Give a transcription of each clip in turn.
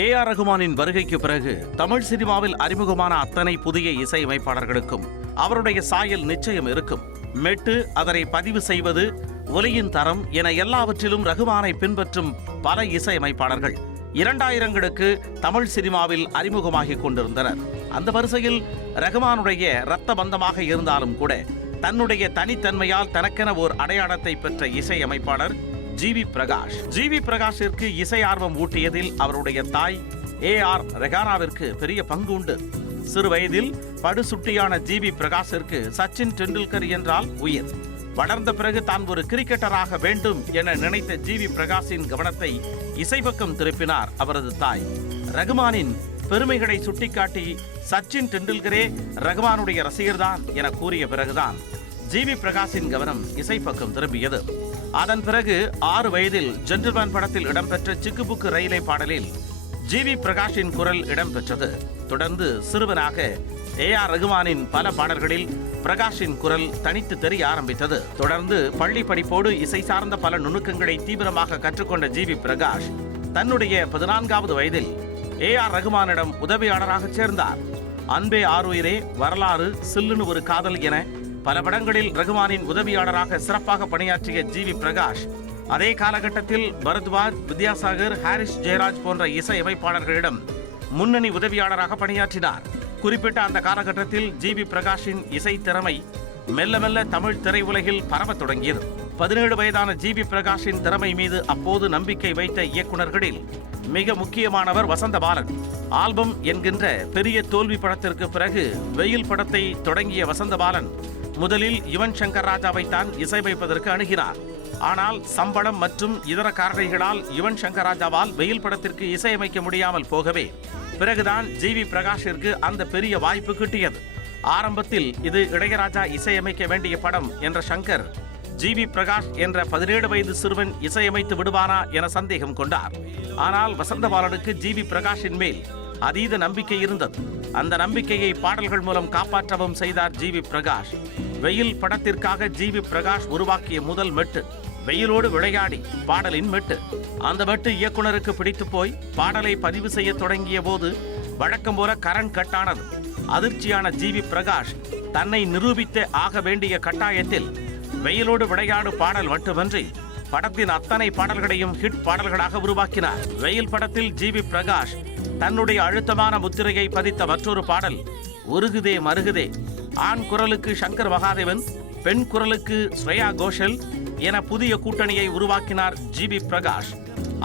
A.R.. ரகுமானின் வருகைக்கு பிறகு தமிழ் சினிமாவில் அறிமுகமான அத்தனை புதிய இசையமைப்பாளர்களுக்கும் அவருடைய சாயல் நிச்சயம் இருக்கும். மெட்டு, அதனை பதிவு செய்வது, ஒலியின் தரம் என எல்லாவற்றிலும் ரகுமானை பின்பற்றும் பல இசையமைப்பாளர்கள் 2000களுக்கு தமிழ் சினிமாவில் அறிமுகமாகிக் கொண்டிருந்தனர். அந்த வரிசையில் ரகுமானுடைய இரத்த பந்தமாக இருந்தாலும் கூட தன்னுடைய தனித்தன்மையால் தனக்கென ஓர் அடையாளத்தை பெற்ற இசையமைப்பாளர் ஜி.வி. பிரகாஷ். ஜி.வி. பிரகாஷிற்கு இசை ஆர்வம் ஊட்டியதில் அவருடைய தாய் ஏ.ஆர். ரெகானாவிற்கு பெரிய பங்கு உண்டு. சிறு வயதில் படுசுட்டியான ஜி.வி. பிரகாஷிற்கு சச்சின் டெண்டுல்கர் என்றால் உயிர். வளர்ந்த பிறகு தான் ஒரு கிரிக்கெட்டராக வேண்டும் என நினைத்த ஜி.வி. பிரகாஷின் கவனத்தை இசை பக்கம் திருப்பினார் அவரது தாய். ரகுமானின் பெருமைகளை சுட்டிக்காட்டி சச்சின் டெண்டுல்கரே ரகுமானுடைய ரசிகர்தான் என கூறிய பிறகுதான் ஜி.வி. பிரகாஷின் கவனம் இசை பக்கம் திரும்பியது. அதன் பிறகு 6 வயதில் ஜென்டில்மேன் படத்தில் இடம்பெற்ற சிக்குபுக்கு ரயிலை பாடலில் ஜி.வி. பிரகாஷின் குரல் இடம்பெற்றது. தொடர்ந்து சிறுவனாக ஏ.ஆர். ரகுமானின் பல பாடல்களில் பிரகாஷின் குரல் தனித்து தெரிய ஆரம்பித்தது. தொடர்ந்து பள்ளி படிப்போடு இசை சார்ந்த பல நுணுக்கங்களை தீவிரமாக கற்றுக்கொண்ட ஜி.வி. பிரகாஷ் தன்னுடைய 14வது வயதில் ஏ.ஆர். ரகுமானிடம் உதவியாளராக சேர்ந்தார். அன்பே ஆருயிரே, வரலாறு, சில்லுன்னு ஒரு காதல் என பல படங்களில் ரகுமானின் உதவியாளராக சிறப்பாக பணியாற்றிய ஜி.வி. பிரகாஷ் அதே காலகட்டத்தில் பரத்வாஜ், வித்யாசாகர், ஹாரிஸ் ஜெயராஜ் போன்ற இசையமைப்பாளர்களிடம் முன்னணி உதவியாளராக பணியாற்றினார். குறிப்பிட்ட அந்த காலகட்டத்தில் ஜி.வி. பிரகாஷின் இசை திறமை மெல்ல மெல்ல தமிழ் திரையுலகில் பரவத் தொடங்கியது. 17 வயதான ஜி.வி. பிரகாஷின் திறமை மீது அப்போது நம்பிக்கை வைத்த இயக்குநர்களில் மிக முக்கியமானவர் வசந்தபாலன். ஆல்பம் என்கின்ற பெரிய தோல்வி படத்திற்கு பிறகு வெயில் படத்தை தொடங்கிய வசந்தபாலன் முதலில் யுவன் சங்கர் ராஜாவை தான் இசையமைப்பதற்கு அணுகினார். ஆனால் சம்பளம் மற்றும் இதர காரணிகளால் யுவன் சங்கர் ராஜாவால் வெயில் படத்திற்கு இசையமைக்க முடியாமல் போகவே பிறகுதான் ஜி.வி. பிரகாஷிற்கு அந்த பெரிய வாய்ப்பு கிட்டியது. ஆரம்பத்தில் இது இளையராஜா இசையமைக்க வேண்டிய படம் என்ற சங்கர் ஜி.வி. பிரகாஷ் என்ற 17 வயது சிறுவன் இசையமைத்து விடுவானா என சந்தேகம் கொண்டார். ஆனால் வசந்தபாலனுக்கு ஜி.வி. பிரகாஷின் மேல் அதீத நம்பிக்கை இருந்தது. அந்த நம்பிக்கையை பாடல்கள் மூலம் காப்பாற்றவும் செய்தார் ஜி.வி. பிரகாஷ். வெயில் படத்திற்காக ஜி.வி. பிரகாஷ் உருவாக்கிய முதல் மெட்டு வெயிலோடு விளையாடி பாடலின் மெட்டு. அந்த மெட்டு இயக்குனருக்கு பிடித்து போய் பாடலை பதிவு செய்ய தொடங்கிய போது வழக்கம் போல கரண்ட் கட்டானது. அதிர்ச்சியான ஜி.வி. பிரகாஷ் தன்னை நிரூபித்து ஆக வேண்டிய கட்டாயத்தில் வெயிலோடு விளையாடு பாடல் மட்டுமன்றி படத்தின் அத்தனை பாடல்களையும் ஹிட் பாடல்களாக உருவாக்கினார். வெயில் படத்தில் ஜி.வி. பிரகாஷ் தன்னுடைய அழுத்தமான முத்திரையை பதித்த மற்றொரு பாடல் உருகுதே மருகுதே. ஆண் குரலுக்கு சங்கர் மகாதேவன், பெண் குரலுக்கு ஸ்ரேயா கோஷல் என புதிய கூட்டணியை உருவாக்கினார் ஜி.வி. பிரகாஷ்.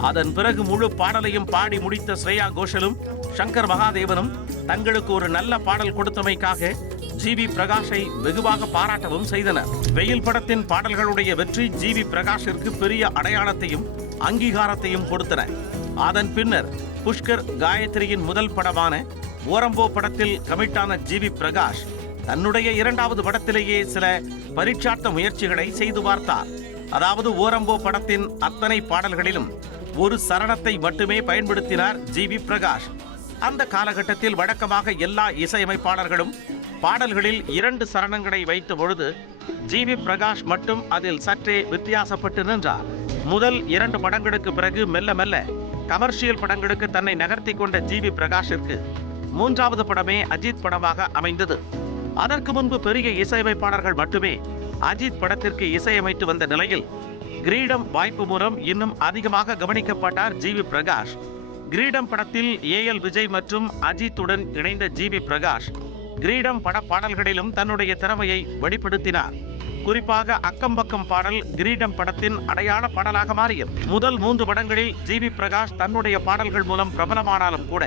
அதன் பிறகு முழு பாடலையும் பாடி முடித்த ஸ்ரேயா கோஷலும் சங்கர் மகாதேவனும் தங்களுக்கு ஒரு நல்ல பாடல் கொடுத்தமைக்காக ஜி.வி. பிரகாஷை வெகுவாக பாராட்டவும் செய்தனர். வெயில் படத்தின் பாடல்களுடைய வெற்றி ஜி.வி. பிரகாஷிற்கு பெரிய அடையாளத்தையும் அங்கீகாரத்தையும் கொடுத்தன. அதன் பின்னர் புஷ்கர் காயத்ரியின் முதல் படமான ஓரம்போ படத்தில் கமிட்டான ஜி.வி. பிரகாஷ் தன்னுடைய 2வது படத்திலேயே சில பரீட்சார்த்த முயற்சிகளை செய்து பார்த்தார். அதாவது ஓரம்போ படத்தின் அத்தனை பாடல்களிலும் ஒரு சரணத்தை மட்டுமே பயன்படுத்தினார் ஜி.வி. பிரகாஷ். அந்த காலகட்டத்தில் வழக்கமாக எல்லா இசையமைப்பாளர்களும் பாடல்களில் 2 சரணங்களை வைத்த பொழுது ஜி.வி. பிரகாஷ் மட்டும் அதில் சற்றே வித்தியாசப்பட்டு நின்றார். முதல் 2 படங்களுக்கு பிறகு மெல்ல மெல்ல கமர்ஷியல் படங்களுக்கு தன்னை நகர்த்தி கொண்ட ஜி.வி. பிரகாஷிற்கு 3வது படமே அஜித் படமாக அமைந்தது. அதற்கு முன்பு பெரிய இசையமைப்பாளர்கள் மட்டுமே அஜித் படத்திற்கு இசையமைத்து வந்த நிலையில் கிரீடம் வாய்ப்பு மூலம் இன்னும் அதிகமாக கவனிக்கப்பட்டார் ஜி.வி. பிரகாஷ். கிரீடம் படத்தில் ஏ.எல். விஜய் மற்றும் அஜித்துடன் இணைந்த ஜி.வி. பிரகாஷ் கிரீடம் பட பாடல்களிலும் தன்னுடைய திறமையை வெளிப்படுத்தினார். குறிப்பாக அக்கம் பக்கம் பாடல் கிரீடம் படத்தின் அடையாள பாடலாக மாறியது. முதல் 3 படங்களில் ஜி.வி. பிரகாஷ் தன்னுடைய பாடல்கள் மூலம் பிரபலமானாலும் கூட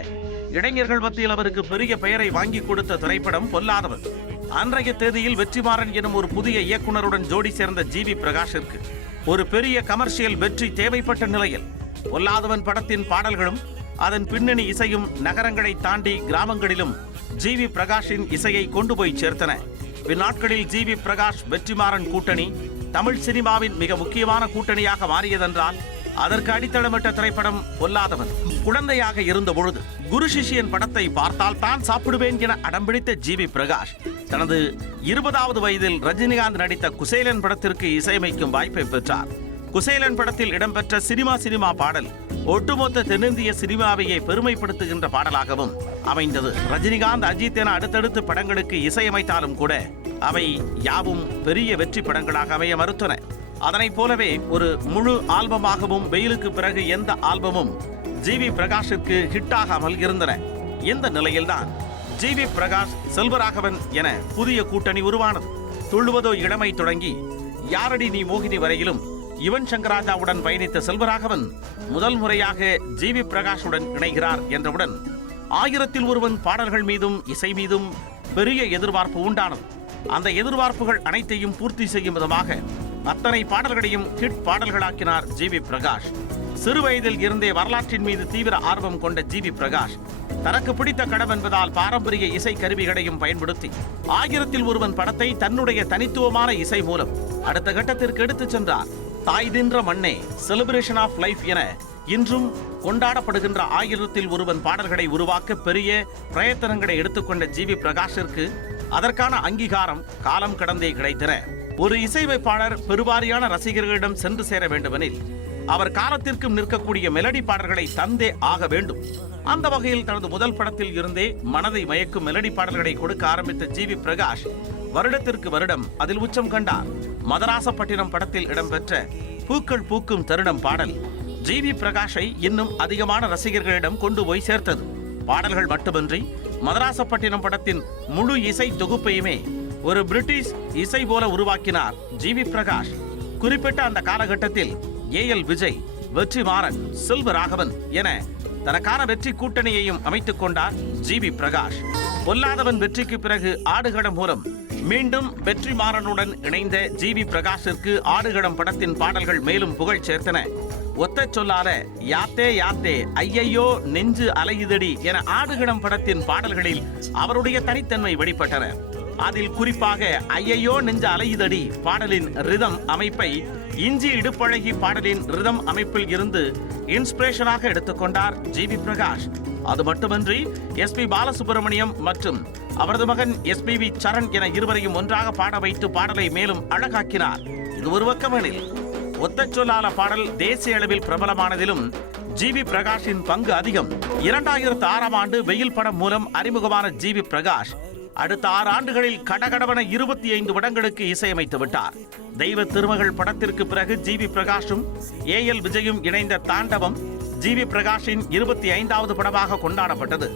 இளைஞர்கள் மத்தியில் அவருக்கு பெரிய பெயரை வாங்கி கொடுத்த திரைப்படம் பொல்லாதவன். அன்றைய தேதியில் வெற்றிமாறன் எனும் ஒரு புதிய இயக்குனருடன் ஜோடி சேர்ந்த ஜி.வி. பிரகாஷிற்கு ஒரு பெரிய கமர்ஷியல் வெற்றி தேவைப்பட்ட நிலையில் பொல்லாதவன் படத்தின் பாடல்களும் அதன் பின்னணி இசையும் நகரங்களை தாண்டி கிராமங்களிலும் ஜி.வி. பிரகாஷின் இசையை கொண்டு போய் சேர்த்தன. பின்னாட்களில் ஜி.வி. பிரகாஷ் வெற்றிமாறன் கூட்டணி தமிழ் சினிமாவின் மிக முக்கியமான கூட்டணியாக மாறியதென்றால் அதற்கு அடித்தளமிட்ட திரைப்படம் பொல்லாதவன். குழந்தையாக இருந்த பொழுது குரு சிஷ்யன் படத்தை பார்த்தால் தான் சாப்பிடுவேன் என அடம்பிடித்த ஜி.வி. பிரகாஷ் தனது 20வது வயதில் ரஜினிகாந்த் நடித்த குசேலன் படத்திற்கு இசையமைக்கும் வாய்ப்பை பெற்றார். குசேலன் படத்தில் இடம்பெற்ற சினிமா பாடல் ஒட்டுமொத்த தென்னிந்திய சினிமாவையே பெருமைப்படுத்துகின்ற பாடலாகவும் அமைந்தது. ரஜினிகாந்த், அஜித் என அடுத்தடுத்து படங்களுக்கு இசையமைத்தாலும் கூட அவை யாவும் பெரிய வெற்றி படங்களாக அமைய மறுத்தன. அதனைப் போலவே ஒரு முழு ஆல்பமாகவும் வெயிலுக்கு பிறகு எந்த ஆல்பமும் ஜிவி பிரகாஷிற்கு ஹிட்டாகாமல் இருந்தன. இந்த நிலையில்தான் ஜிவி பிரகாஷ், செல்வராகவன் என புதிய கூட்டணி உருவானது. துள்ளுவதோ இளமை தொடங்கி யாரடி நீ மோகினி வரையிலும் யுவன் சங்கர் ராஜாவுடன் பயணித்த செல்வராகவன் முதல் முறையாக ஜிவி பிரகாஷுடன் இணைகிறார் என்றவுடன் 1000 பாடல்கள் மீதும் இசை மீதும் பெரிய எதிர்பார்ப்பு உண்டானது. அந்த எதிர்பார்ப்புகள் அனைத்தையும் பூர்த்தி செய்யும் விதமாக அத்தனை பாடல்களையும் ஹிட் பாடல்களாக்கினார் ஜிவி பிரகாஷ். சிறுவயதில் இருந்தே வரலாற்றின் மீது தீவிர ஆர்வம் கொண்ட ஜிவி பிரகாஷ் தனக்கு பிடித்த கடம் என்பதால் பாரம்பரிய இசை கருவிகளையும் பயன்படுத்தி 1000 படத்தை தன்னுடைய தனித்துவமான இசை மூலம் அடுத்த கட்டத்திற்கு எடுத்துச் சென்றார். தாய் தின்ற மண்ணே, செலிப்ரேஷன் ஆஃப் லைஃப் என இன்றும் கொண்டாடப்படுகின்ற 1000 பாடல்களை உருவாக்க பெரிய பிரயத்தனங்களை எடுத்துக்கொண்ட ஜிவி பிரகாஷிற்கு அதற்கான அங்கீகாரம் காலம் கடந்தே கிடைத்தன. ஒரு இசையமைப்பாளர் பெருவாரியான ரசிகர்களிடம் சென்று சேர வேண்டுமெனில் அவர் காலத்திற்கும் நிற்கக்கூடிய மெலடி பாடல்களை தந்தே ஆக வேண்டும். அந்த வகையில் தனது முதல் படத்தில் இருந்தே மனதை மயக்கும் மெலடி பாடல்களை கொடுக்க ஆரம்பித்த ஜிவி பிரகாஷ் வருடத்திற்கு வருடம் அதில் உச்சம் கண்டார். மதராசப்பட்டினம் படத்தில் இடம்பெற்ற பூக்கள் பூக்கும் தருணம் பாடல் ஜிவி பிரகாஷை இன்னும் அதிகமான ரசிகர்களிடம் கொண்டு போய் சேர்த்தது. பாடல்கள் மட்டுமின்றி மதராசப்பட்டினம் படத்தின் முழு இசை தொகுப்பையுமே ஒரு பிரிட்டிஷ் இசை போல உருவாக்கினார் ஜிவி பிரகாஷ். குறிப்பிட்ட அந்த காலகட்டத்தில் ஏஎல் விஜய், வெற்றிமாறன், செல்வராகவன் என தனக்கான வெற்றி கூட்டணியையும் அமைத்துக் கொண்டார் ஜிவி பிரகாஷ். பொல்லாதவன் வெற்றிக்கு பிறகு ஆடுகளம் மூலம் மீண்டும் வெற்றிமாறனுடன் இணைந்த ஜிவி பிரகாஷிற்கு ஆடுகளம் படத்தின் பாடல்கள் மேலும் புகழ் சேர்த்தன. ஒத்த சொல்லால யாத்தே யாத்தே, ஐயையோ நெஞ்சு அலையுதடி என ஆடுகளம் படத்தின் பாடல்களில் அவருடைய தனித்தன்மை வெளிப்பட்டன. அதில் குறிப்பாக ஐயையோ நெஞ்சு அலையுதடி பாடலின் ரிதம் அமைப்பை இஞ்சி இடுப்பழகி பாடலின் ரிதம் அமைப்பில் இருந்து இன்ஸ்பிரேஷனாக எடுத்துக்கொண்டார் ஜிவி பிரகாஷ். அது மட்டுமின்றி எஸ்பி பாலசுப்ரமணியம் மற்றும் அவரது மகன் எஸ்பிவி சரண் என இருவரையும் ஒன்றாக பாட வைத்து பாடலை மேலும் அழகாக்கினார். இது ஒரு பக்கமெனில் ஒத்த சொல்லால பாடல் தேசிய அளவில் பிரபலமானதிலும் ஜிவி பிரகாஷின் பங்கு அதிகம். 2006ஆம் ஆண்டு வெயில் படம் மூலம் அறிமுகமான ஜிவி பிரகாஷ் அடுத்த 6 ஆண்டுகளில் கடகடவன 25 படங்களுக்கு இசையமைத்து விட்டார். தெய்வ திருமகள் படத்திற்கு பிறகு ஜிவி பிரகாஷும் ஏஎல் விஜயும் இணைந்த தாண்டவம் ஜிவி பிரகாஷின் 25வது படமாக கொண்டாடப்பட்டது.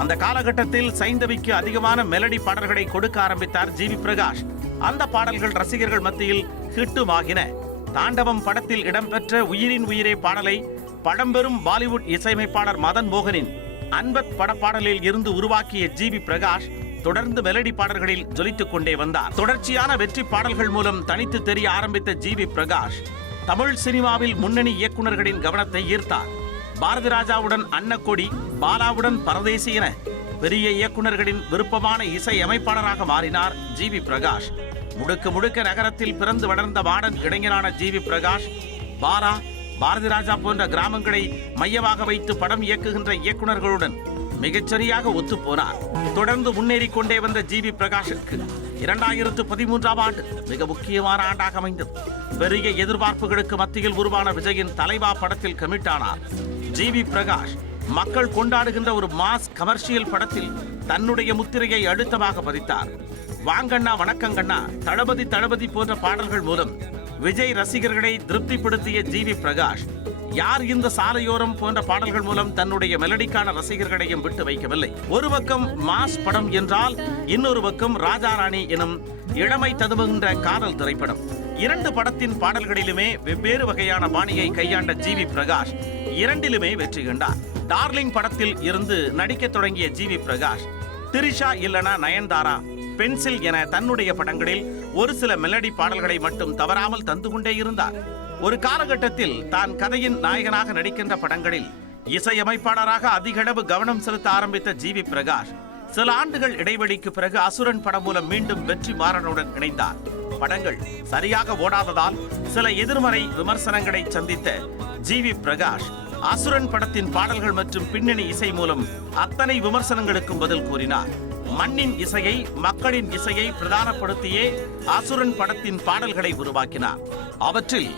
அந்த காலகட்டத்தில் சைந்தவிக்கு அதிகமான மெலடி பாடல்களை கொடுக்க ஆரம்பித்தார் ஜிவி பிரகாஷ். அந்த பாடல்கள் ரசிகர்கள் மத்தியில் ஹிட்டுமாகின. தாண்டவம் படத்தில் இடம்பெற்ற உயிரின் உயிரே பாடலை பழம்பெரும் பாலிவுட் இசையமைப்பாளர் மதன் மோகனின் அன்பத் படப்பாடலில் இருந்து உருவாக்கிய ஜிவி பிரகாஷ் தொடர்ந்து மெலடி பாடல்களில் ஜொலித்துக் கொண்டே வந்தார். தொடர்ச்சியான வெற்றி பாடல்கள் மூலம் தனித்து தெரிய ஆரம்பித்த ஜிவி பிரகாஷ் தமிழ் சினிமாவில் முன்னணி இயக்குநர்களின் கவனத்தை ஈர்த்தார். பாரதி ராஜாவுடன் அன்னக்கொடி, பாலாவுடன் பரதேசி என பெரிய இயக்குநர்களின் விருப்பமான இசை அமைப்பாளராக மாறினார் ஜிவி பிரகாஷ். முழுக்க முழுக்க நகரத்தில் பிறந்து வளர்ந்த மாடர்ன் இளைஞரான ஜிவி பிரகாஷ் பாலா, பாரதி ராஜா போன்ற கிராமங்களை மையமாக வைத்து படம் இயக்குகின்ற இயக்குநர்களுடன் மிகச்சரியாக ஒத்துப்போனார். தொடர்ந்து முன்னேறிக் கொண்டே வந்த ஜிவி பிரகாஷுக்கு 2013ஆம் ஆண்டு மிக முக்கியமான ஆண்டாக அமைந்தது. பெரிய எதிர்பார்ப்புகளுக்கு மத்தியில் உருவான விஜயின் தலைவா படத்தில் கமிட் ஆனார் ஜிவி பிரகாஷ். மக்கள் கொண்டாடுகின்ற ஒரு மாஸ் கமர்ஷியல் படத்தில் தன்னுடைய முத்திரையை அழுத்தமாக பதித்தார். வாங்கண்ணா வணக்கங்கண்ணா, தளபதி தளபதி போன்ற பாடல்கள் மூலம் விஜய் ரசிகர்களை திருப்திப்படுத்திய ஜிவி பிரகாஷ் யார் இந்த சாலையோரம் போன்ற பாடல்கள் மூலம் தன்னுடைய மெலடிக்கான ரசிகர்களையும் விட்டு வைக்கவில்லை. ஒரு பக்கம் மாஸ் படம் என்றால் இன்னொரு பக்கம் ராஜா ராணி எனும் இளமை ததும்புகின்ற காதல் திரைப்படம். 2 படத்தின் பாடல்களிலுமே வெவ்வேறு வகையான பாணியை கையாண்ட ஜிவி பிரகாஷ் இரண்டிலுமே வெற்றி கண்டார். டார்லிங் படத்தில் இருந்து நடிக்க தொடங்கிய ஜிவி பிரகாஷ் திரிஷா இல்லனா நயன்தாரா, பென்சில் என தன்னுடைய படங்களில் ஒரு சில மெலடி பாடல்களை மட்டும் தவறாமல் தந்து கொண்டே இருந்தார். ஒரு காலகட்டத்தில் தான் கதையின் நாயகனாக நடிக்கின்ற படங்களில் இசையமைப்பாளராக அதிக அளவு கவனம் செலுத்த ஆரம்பித்த ஜிவி பிரகாஷ் சில ஆண்டுகள் இடைவெளிக்கு பிறகு அசுரன் படம் மூலம் மீண்டும் வெற்றிமாறனுடன் இணைந்தார். படங்கள் சரியாக ஓடாததால் சில எதிர்மறை விமர்சனங்களை சந்தித்த ஜிவி பிரகாஷ் அசுரன் படத்தின் பாடல்கள் மற்றும் பின்னணி இசை மூலம் அத்தனை விமர்சனங்களுக்கும் பதில் கூறினார். மண்ணின் இசையை, மக்களின் இசையை பிரதானப்படுத்தியே அசுரன் படத்தின் பாடல்களை உருவாக்கினார். அவற்றில்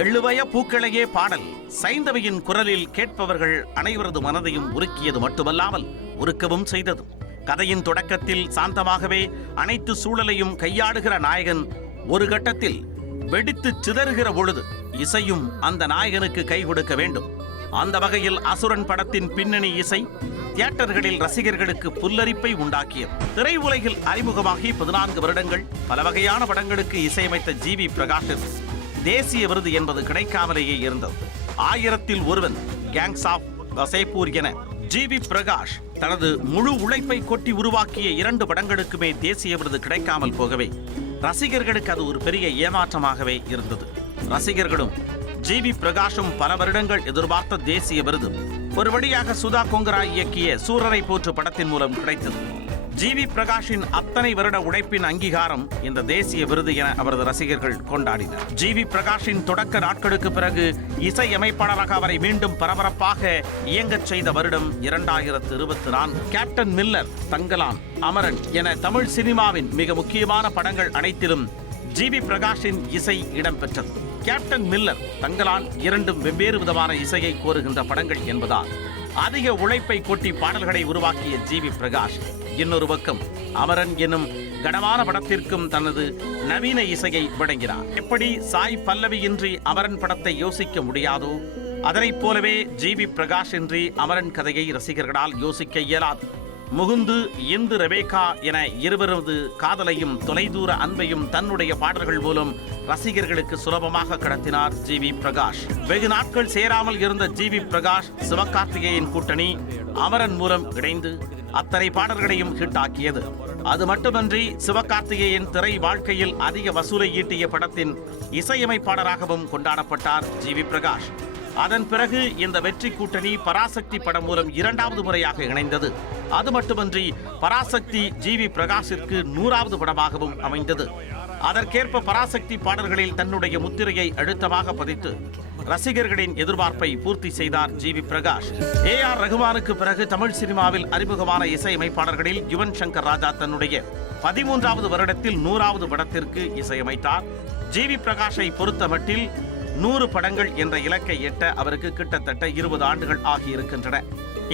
எள்ளுவய பூக்களையே பாடல் சைந்தவியின் குரலில் கேட்பவர்கள் அனைவரது மனதையும் உருக்கியது மட்டுமல்லாமல் உருக்கவும் செய்தது. கதையின் தொடக்கத்தில் சாந்தமாகவே அனைத்து சூழலையும் கையாளுகிற நாயகன் ஒரு கட்டத்தில் வெடித்து சிதறுகிற பொழுது இசையும் அந்த நாயகனுக்கு கை கொடுக்க வேண்டும். அந்த வகையில் அசுரன் படத்தின் பின்னணி இசை தியேட்டர்களில் ரசிகர்களுக்கு புல்லரிப்பை உண்டாக்கியது. திரையுலகில் அறிமுகமாகி 14 வருடங்கள் பல வகையான படங்களுக்கு இசையமைத்த ஜி.வி. பிரகாஷிற்கு தேசிய விருது என்பது கிடைக்காமலேயே இருந்தது. 1000ல் ஒருவன், கேங்ஸ் ஆஃப் வசேப்பூர் என ஜி.வி. பிரகாஷ் தனது முழு உழைப்பை கொட்டி உருவாக்கிய 2 படங்களுக்குமே தேசிய விருது கிடைக்காமல் போகவே ரசிகர்களுக்கு அது ஒரு பெரிய ஏமாற்றமாகவே இருந்தது. ரசிகர்களும் ஜி.வி. பிரகாஷும் பல வருடங்கள் எதிர்பார்த்த தேசிய விருது ஒரு வழியாக சுதா கொங்கரா இயக்கிய சூரரை போற்று படத்தின் மூலம் கிடைத்தது. ஜி.வி. பிரகாஷின் அத்தனை வருட உழைப்பின் அங்கீகாரம் இந்த தேசிய விருது என அவரது ரசிகர்கள் கொண்டாடினர். ஜி.வி. பிரகாஷின் தொடக்க நாட்களுக்கு பிறகு இசையமைப்பாளராக அவரை மீண்டும் பரபரப்பாக இயங்கச் செய்த வருடம் 2024. கேப்டன் மில்லர், தங்கலான், அமரன் என தமிழ் சினிமாவின் மிக முக்கியமான படங்கள் அனைத்திலும் ஜி.வி. பிரகாஷின் இசை இடம்பெற்றது. கேப்டன் மில்லர், தங்கலான் இரண்டும் வெவ்வேறு விதமான இசையை கோருகின்ற படங்கள் என்பதால் அதிக உழைப்பை கொட்டி பாடல்களை உருவாக்கிய ஜி.வி. பிரகாஷ் இன்னொரு பக்கம் அமரன் என்னும் கனமான படத்திற்கும் தனது நவீன இசையை வழங்கினார். எப்படி சாய் பல்லவியின்றி அமரன் படத்தை யோசிக்க முடியாதோ அதனைப் போலவே ஜி.வி. பிரகாஷ் இன்றி அமரன் கதையை ரசிகர்களால் யோசிக்க இயலாது. முகுந்து, இந்து, ரெபேகா என இருவரது காதலையும் தொலைதூர அன்பையும் தன்னுடைய பாடல்கள் மூலம் ரசிகர்களுக்கு சுலபமாக கடத்தினார் ஜி.வி. பிரகாஷ். வெகு நாட்கள் சேராமல் இருந்த ஜி.வி. பிரகாஷ் சிவகார்த்திகேயன் கூட்டணி அமரன் மூலம் இணைந்து அத்தனை பாடல்களையும் ஹிட் ஆக்கியது. அது மட்டுமன்றி சிவகார்த்திகேயன் திரை வாழ்க்கையில் அதிக வசூலை ஈட்டிய படத்தின் இசையமைப்பாளராகவும் கொண்டாடப்பட்டார் ஜி.வி. பிரகாஷ். அதன் பிறகு இந்த வெற்றி கூட்டணி பராசக்தி படம் மூலம் 2வது முறையாக இணைந்தது. அது மட்டுமன்றி பராசக்தி ஜி.வி. பிரகாஷிற்கு 100வது படமாகவும் அமைந்தது. அதற்கேற்ப பராசக்தி பாடல்களில் தன்னுடைய முத்திரையை அழுத்தமாக பதித்து ரசிகர்களின் எதிர்பார்ப்பை பூர்த்தி செய்தார் ஜி.வி. பிரகாஷ். ஏ.ஆர். ரகுமானுக்கு பிறகு தமிழ் சினிமாவில் அறிமுகமான இசையமைப்பாளர்களில் யுவன் சங்கர் ராஜா தன்னுடைய 13வது வருடத்தில் 100வது படத்திற்கு இசையமைத்தார். ஜி.வி. பிரகாஷை பொறுத்த மட்டில் 100 படங்கள் என்ற இலக்கை எட்ட அவருக்கு கிட்டத்தட்ட 20 ஆண்டுகள் ஆகியிருக்கின்றன.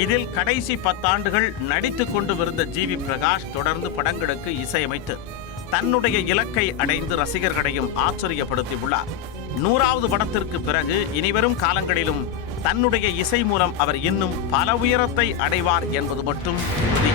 இதில் கடைசி 10 ஆண்டுகள் நடித்துக் கொண்டு இருந்த ஜி.வி. பிரகாஷ் தொடர்ந்து படங்களுக்கு இசையமைத்து தன்னுடைய இலக்கை அடைந்து ரசிகர்களையும் ஆச்சரியப்படுத்தியுள்ளார். 100வது படத்திற்கு பிறகு இனிவரும் காலங்களிலும் தன்னுடைய இசை மூலம் அவர் இன்னும் பல உயரத்தை அடைவார் என்பது மட்டும் உறுதி.